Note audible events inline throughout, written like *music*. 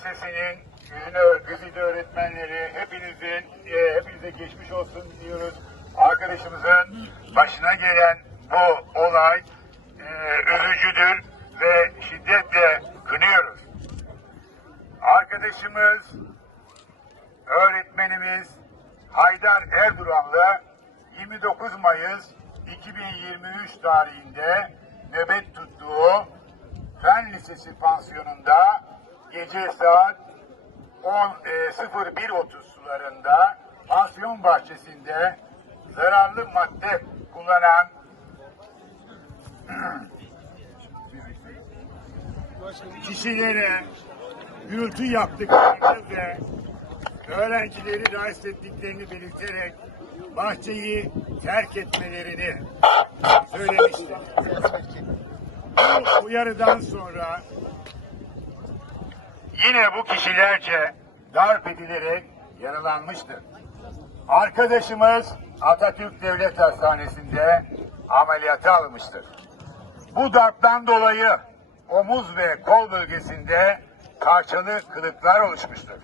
Yüzüne güzide öğretmenleri hepinizin e, hepinize geçmiş olsun diyoruz. Arkadaşımızın başına gelen bu olay e, üzücüdür ve şiddetle kınıyoruz. Arkadaşımız öğretmenimiz Haydar Erduran'la 29 Mayıs 2023 tarihinde nöbet tuttuğu Fen Lisesi pansiyonunda gece saat 10, e, 01.30 sularında pansiyon bahçesinde zararlı madde kullanan *clears throat* kişilere gürültü yaptıklarını ve öğrencileri rahatsız ettiklerini belirterek bahçeyi terk etmelerini söylemiştir. Bu uyarıdan sonra yine bu kişilerce darp edilerek yaralanmıştır. Arkadaşımız Atatürk Devlet Hastanesi'nde ameliyata alınmıştır. Bu darptan dolayı omuz ve kol bölgesinde parçalı kırıklar oluşmuştur.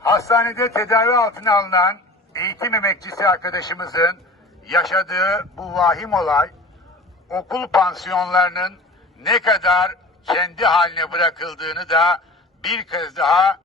Hastanede tedavi altına alınan eğitim emekçisi arkadaşımızın yaşadığı bu vahim olay okul pansiyonlarının ne kadar kendi haline bırakıldığını da bir kez daha